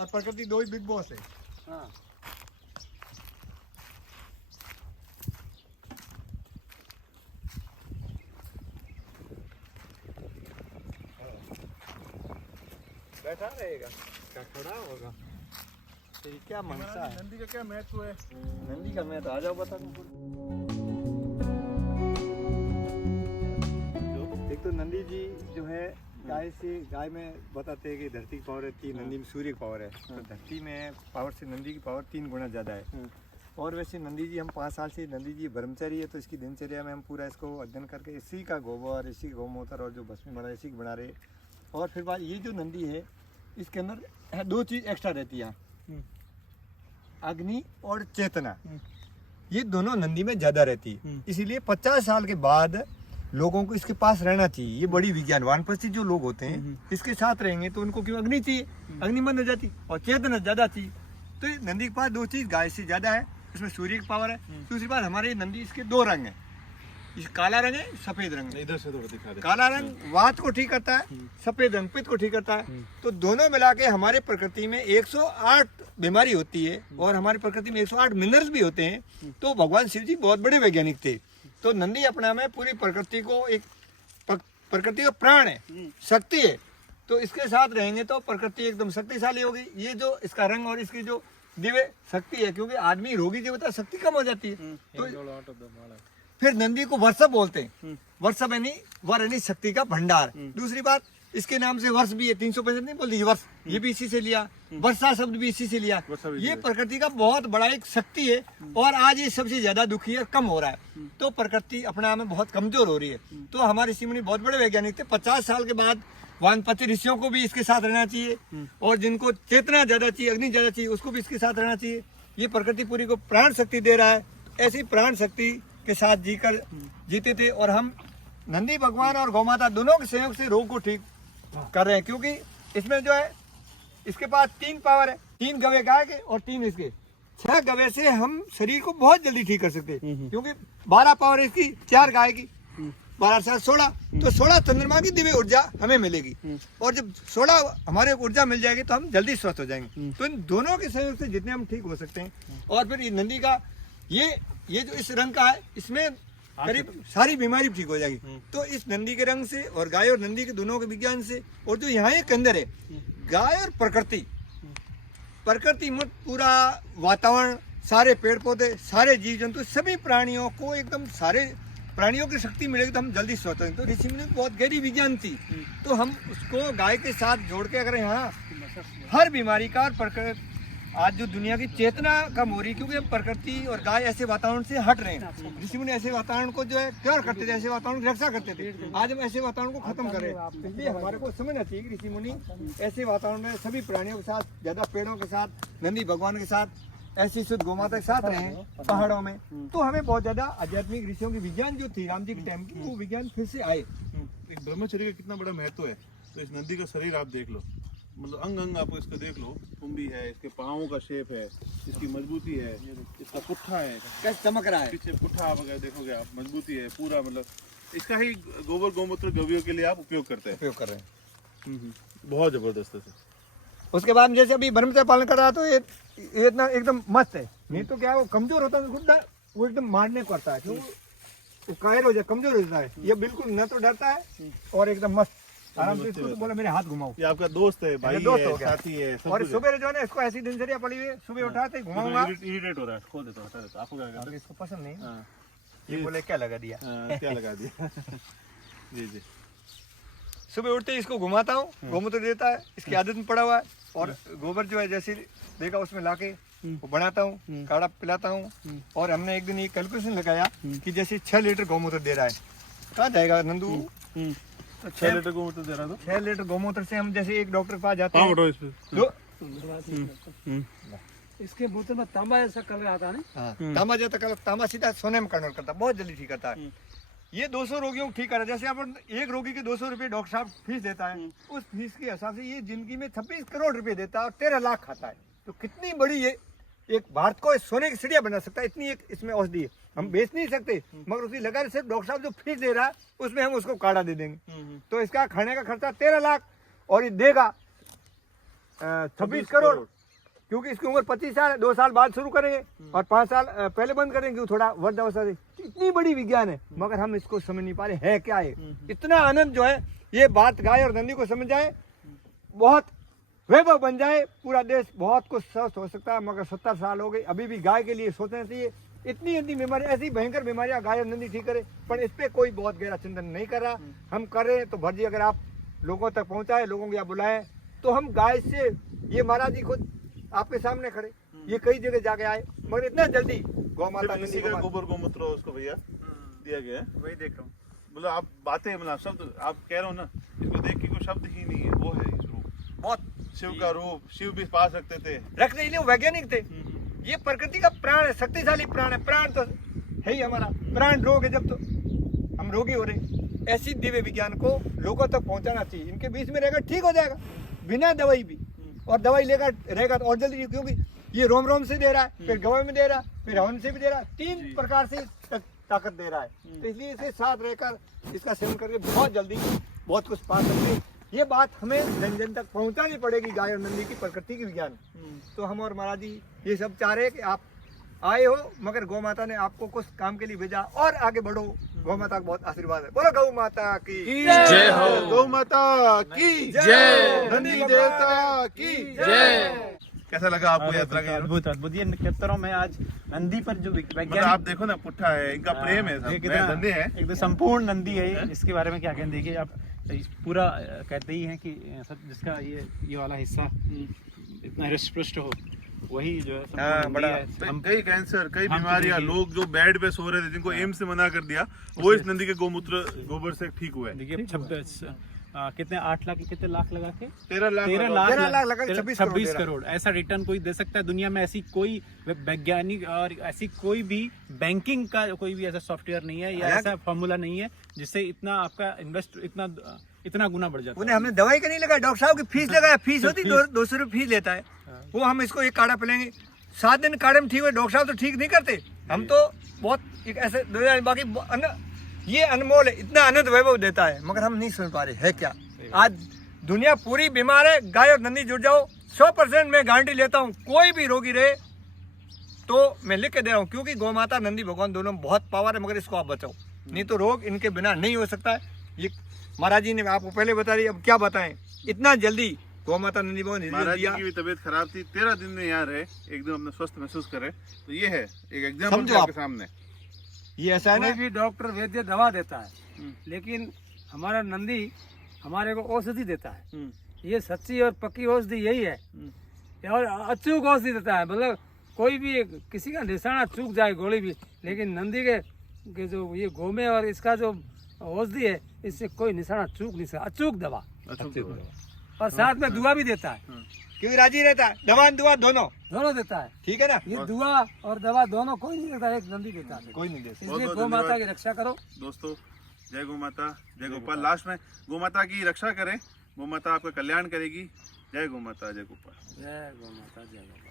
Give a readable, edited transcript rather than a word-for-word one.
और प्रकृति दो ही बिग बॉस है। हाँ बैठा रहेगा क्या खड़ा होगा? तेरी क्या मनसा है? नंदी का क्या महत्व है? नंदी का मैं तो आ जाओ बता दूं। एक तो नंदी जी जो है गाय में बताते हैं कि धरती की पावर है 3, नंदी में सूर्य की पावर है। तो धरती में पावर से नंदी की पावर 3 गुना ज़्यादा है। और वैसे नंदी जी हम 5 साल से नंदी जी ब्रह्मचारी है, तो इसकी दिनचर्या में हम पूरा इसको अध्ययन करके इसी का गोबर, इसी गौमूत्र और जो भस्मी बना इसी को बना रहे। और फिर बात ये जो नंदी है इसके अंदर 2 चीज़ एक्स्ट्रा रहती है, अग्नि और चेतना। ये दोनों नंदी में ज्यादा रहती है, इसीलिए 50 साल के बाद लोगों को इसके पास रहना चाहिए। ये बड़ी विज्ञान वानप्रस्थी जो लोग होते हैं इसके साथ रहेंगे तो उनको क्यों अग्नि चाहिए, अग्नि बंद हो जाती और चेतना ज्यादा चाहिए। तो ये नंदी के पास 2 चीज गाय से ज्यादा है, इसमें सूर्य की पावर है। दूसरी बात हमारे नंदी इसके 2 रंग है, इस काला रंग है, सफेद रंग है। इधर से थोड़ा दिखा दे। काला रंग वात को ठीक करता है, सफेद रंग पित्त को ठीक करता है। तो दोनों मिला के हमारे प्रकृति में 108 बीमारी होती है और हमारी प्रकृति में 108 मिनरल्स भी होते हैं। तो भगवान शिव जी बहुत बड़े वैज्ञानिक थे। तो नंदी अपना में पूरी प्रकृति को एक प्रकृति का प्राण है, शक्ति है। तो इसके साथ रहेंगे तो प्रकृति एकदम शक्तिशाली होगी। ये जो इसका रंग और इसकी जो दिव्य शक्ति है, क्योंकि आदमी रोगी जो होता है शक्ति कम हो जाती है। तो फिर नंदी को वर्षा बोलते हैं। वर्षा यानी वर यानी शक्ति का भंडार। दूसरी बात इसके नाम से वर्ष भी है, 365 नहीं बोलती वर्ष, ये भी इसी से लिया। वर्षा शब्द भी इसी से लिया। ये प्रकृति का बहुत बड़ा एक शक्ति है और आज ये सबसे ज्यादा दुखी है, कम हो रहा है। तो प्रकृति अपना में बहुत कमजोर हो रही है। तो हमारे ऋषि मुनि बहुत बड़े वैज्ञानिक थे। 50 साल के बाद वानप्रस्थी ऋषियों को भी इसके साथ रहना चाहिए और जिनको चेतना ज्यादा चाहिए, अग्नि ज्यादा चाहिए, उसको भी इसके साथ रहना चाहिए। ये प्रकृति पूरी को प्राण शक्ति दे रहा है। ऐसी प्राण शक्ति के साथ जीते थे और हम नंदी भगवान और गौमाता दोनों के सहयोग से रोग को ठीक कर रहे हैं। क्योंकि इसमें जो है इसके पास 3 पावर है, 3 गवे गाय के और 3 इसके, 6 गवे से हम शरीर को बहुत जल्दी ठीक कर सकते हैं। क्योंकि 12 पावर इसकी, 4 गाय की, 12 से 16, तो 16 चंद्रमा की दिव्य ऊर्जा हमें मिलेगी। और जब 16 हमारे ऊर्जा मिल जाएगी तो हम जल्दी स्वस्थ हो जाएंगे। तो इन दोनों के सहयोग से जितने हम ठीक हो सकते हैं। और फिर ये नंदी का ये जो इस रंग का है, इसमें करीब सारी बीमारी ठीक हो जाएगी। तो इस नंदी के रंग से और गाय और नंदी के दोनों के विज्ञान से, और जो यहाँ के अंदर है गाय और प्रकृति में पूरा वातावरण, सारे पेड़ पौधे, सारे जीव जंतु, सभी प्राणियों को एकदम सारे प्राणियों की शक्ति मिलेगी तो हम जल्दी स्वस्थ होंगे। तो ऋषि मुनि बहुत गहरी विज्ञान थी। तो हम उसको गाय के साथ जोड़ के अगर यहाँ हर बीमारी का और आज जो दुनिया की चेतना कम हो रही, क्योंकि प्रकृति और गाय ऐसे वातावरण से हट रहे हैं। ऋषि मुनि ऐसे वातावरण को जो है क्योर करते थे, ऐसे वातावरण की रक्षा करते थे। आज हम ऐसे वातावरण को खत्म कर रहे हैं। इसलिए हमारे को समझना चाहिए कि ऋषि मुनि ऐसे वातावरण में सभी प्राणियों के साथ, ज्यादा पेड़ों के साथ, नंदी भगवान के साथ, ऐसी शुद्ध गोमाता के साथ रहे पहाड़ों में। तो हमें बहुत ज्यादा आध्यात्मिक ऋषियों की विज्ञान जो थी राम जी के टाइम की, वो विज्ञान फिर से आए। एक ब्रह्मचर्य का कितना बड़ा महत्व है। तो इस नंदी का शरीर आप देख लो, मतलब अंग अंग आपको इसका देख लो, कुंभी है, इसके पाँवों का शेप है, इसकी मजबूती है, इसका पुट्ठा है, कैसे चमक रहा है, पीछे पुट्ठा आप अगर देखोगे आप, मजबूती है पूरा। मतलब इसका ही गोबर गौमूत्र गवियों के लिए आप उपयोग करते हैं, उपयोग कर रहे हैं। बहुत जबरदस्त है। उसके बाद जैसे अभी ब्रह्मचर्य पालन कर रहा तो ये इतना एकदम मस्त है। नहीं तो क्या वो कमजोर होता है, वो एकदम मारने को करता है, क्यों वो कायर हो जाए, कमजोर हो जाता है। ये बिल्कुल न तो डरता है और एकदम मस्त आराम से। इसको तो बोला मेरे हाथ घुमाओ, ये आपका दोस्त है, भाई है, साथी है, सब और सुबह जो है ना इसको ऐसी दिनचर्या पड़ी हुई है, सुबह उठाते घुमाऊंगा, इरिटेट हो रहा है, खोल देता हूं, आपको क्या करता है? इसको पसंद नहीं, ये बोले क्या लगा दिया, क्या लगा दिया। जी जी, सुबह उठते ही इसको घुमाता हूँ, गोमूत्र देता है, इसकी आदत में पड़ा हुआ है। और गोबर जो है जैसे देखा उसमें लाके वो बनाता हूँ, काढ़ा पिलाता हूँ। और हमने एक दिन ये कैलकुलेशन लगाया कि जैसे 6 लीटर गोमूत्र दे रहा है, कहाँ जाएगा नंदू? 6 लीटर गोमूत्र दे रहा था। 6 लीटर गोमूत्र से हम जैसे एक डॉक्टर के पास जाते हैं तो इसके बोतल में तांबा ऐसा कलर आता है ना, तांबा जाता कलर, तांबा सीधा सोने में कन्वर्ट करता है, बहुत जल्दी ठीक करता है। ये 200 रोगियों को ठीक कर रहा है। जैसे अपन एक रोगी के 200 रुपये डॉक्टर साहब फीस देता है, उस फीस के हिसाब से ये जिंदगी में 26 करोड़ रुपए देता है और 13 लाख खाता है। तो कितनी बड़ी ये एक भारत को सोने की चिड़िया बना सकता है, इतनी एक इसमें औषधि है। हम बेच नहीं सकते, मगर उसकी लगा सिर्फ डॉक्टर साहब जो फीस दे रहा है उसमें हम उसको काढ़ा दे देंगे। तो इसका खाने का खर्चा 13 लाख और ये देगा 26 करोड़, क्योंकि इसकी उम्र 25 साल है, 2 साल बाद शुरू करेंगे और 5 साल पहले बंद करेंगे, क्योंकि थोड़ा वृद्धावस्था से। इतनी बड़ी विज्ञान है, मगर हम इसको समझ नहीं पा रहे है क्या है। इतना आनंद जो है, ये बात गाय और नंदी को समझ जाए, बहुत वैभव बन जाए, पूरा देश बहुत कुछ स्वस्थ हो सकता है। मगर 70 साल हो गए, अभी भी गाय के लिए सोचना चाहिए। इतनी बीमारी, ऐसी भयंकर बीमारियां गाय और नंदी ठीक करे, पर इस पे कोई बहुत गहरा चिंतन नहीं कर रहा। हम कर रहे हैं तो भरजी, अगर आप लोगों तक पहुंचाए, लोगों को यहाँ बुलाएं, तो हम गाय से, ये महाराज जी खुद आपके सामने खड़े, ये कई जगह जाके आए, मगर इतना जल्दी गौ माता सिर्फ इसी का गोबर गोमूत्र उसको भैया दिया गया है। वही देख रहा हूँ। मतलब आप बातें, मतलब शब्द आप कह रहे हो ना, इसको देख के कोई शब्द ही नहीं है, वो है इस रूप, बहुत शिव का रूप। शिव भी पा सकते थे, रखने के लिए वैज्ञानिक थे। ये प्रकृति का प्राण है, शक्तिशाली प्राण है। प्राण तो है ही हमारा, प्राण रोग है जब तो हम रोगी हो रहे। ऐसी दिव्य विज्ञान को लोगों तक पहुंचाना चाहिए। इनके बीच में रहेगा ठीक हो जाएगा, बिना दवाई भी, और दवाई लेकर रहेगा तो और जल्दी, क्योंकि ये रोम रोम से दे रहा है, फिर गवाई में दे रहा है, फिर हवन से भी दे रहा है, 3 प्रकार से ताकत दे रहा है। तो इसलिए इसे साथ रहकर इसका सेवन करके बहुत जल्दी बहुत कुछ पा सकते हैं। ये बात हमें जन जन तक पहुंचानी पड़ेगी, गाय और नंदी की प्रकृति की विज्ञान। तो हम और महाराज जी ये सब चाह रहे हैं कि आप आए हो, मगर गौ माता ने आपको कुछ काम के लिए भेजा, और आगे बढ़ो। गौ माता का बहुत आशीर्वाद है। बोलो गौ माता की जय हो। गौ माता की जय। नंदी देवता की जय। कैसा लगा आपको यात्रा का? अद्भुत अद्भुत। ये नक्षत्रों में आज नंदी पर जो मतलब वैज्ञानिक, आप देखो ना, पुट्ठा है, इनका प्रेम है, सब धन्य है। एकदम संपूर्ण नंदी है ये। इसके बारे में क्या कहें, देखिए आप पूरा कहते ही हैं कि सब जिसका ये वाला हिस्सा इतना हृष्ट हो, वही जो है संपूर्ण नंदी बड़ा। है। हम कई कैंसर, कई हम तो बीमारियां, देखिए- लोग जो बेड पे सो रहे थे, जिनको एम्स से मना कर दिया, वो इस नंदी के गोमूत्र गोबर से ठीक हुए। देखिए 26 कितने 8 लाख कितने लाख लगा के 13 लाख 13 लगा। 13 लाख लगा के 26 26 करोड़ ऐसा रिटर्न कोई दे सकता है दुनिया में? ऐसी कोई वैज्ञानिक और ऐसी कोई भी बैंकिंग का कोई भी ऐसा सॉफ्टवेयर नहीं है या ऐसा फॉर्मूला नहीं है जिससे इतना आपका इन्वेस्ट इतना गुना बढ़ जाता है। उन्हें हमने दवाई का नहीं लगाया, डॉक्टर साहब की फीस लगाया। फीस होती 200 रुपये फीस लेता है वो। हम इसको एक काढ़ा पिलेंगे, 7 दिन काढ़े में ठीक हुए। डॉक्टर साहब तो ठीक नहीं करते, हम तो बहुत एक ऐसे बाकी ये अनमोल है, इतना आनंद वैभव देता है, मगर हम नहीं सुन पा रहे है क्या। आज दुनिया पूरी बीमार है, गाय और नंदी जुड़ जाओ, 100% मैं गारंटी लेता हूँ। कोई भी रोगी रहे तो मैं लिख के दे रहा हूँ, क्योंकि गौ माता नंदी भगवान दोनों में बहुत पावर है, मगर इसको आप बचाओ, नहीं तो रोग इनके बिना नहीं हो सकता है। ये महाराज जी ने आपको पहले बता दी, अब क्या बताएं, इतना जल्दी गौ माता नंदी भगवान ने महाराज जी दिया। की भी तबीयत खराब थी, 13 दिन में यहाँ रहे, एकदम अपना स्वस्थ महसूस करे। तो ये है एक एग्जाम्पल समझो आपके आप। सामने। ये ऐसा है कोई ना, भी डॉक्टर वैद्य दवा देता है, लेकिन हमारा नंदी हमारे को औषधि देता है। ये सच्ची और पक्की औषधि यही है, और अचूक औषधि देता है। मतलब कोई भी किसी का निशाना चूक जाए गोली भी, लेकिन नंदी के जो ये गो में और इसका जो औषधि है, इससे कोई निशाना चूक नहीं सकता। अचूक दवा, और साथ में दुआ भी देता है, क्योंकि राजी रहता है, दवा दुआ दोनों देता है। ठीक है ना। ये दुआ और दवा दोनों कोई नहीं देता, एक नंदी देता है। कोई नहीं दे सकता। इसलिए बहुत गौ माता धन्यवाद। की रक्षा करो। दोस्तों, जय गौ माता, जय गोपाल। लास्ट में गौ माता की रक्षा करें, गौ माता आपका कल्याण करेगी। जय गौ माता, जय गोपाल। जय गौ माता, जय गौ।